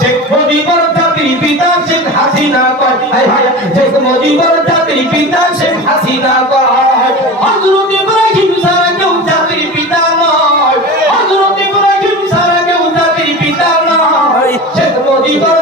শেখ মুজিবুর জাতির পিতা শেখ হাসিনা কয় হায় হায় শেখ মুজিবুর জাতির পিতা শেখ হাসিনা কয় হযরত ইব্রাহিম ছাড়া কেউ জাতির পিতা নয় হযরত ইব্রাহিম ছাড়া কেউ জাতির পিতা নয় শেখ মুজিবুর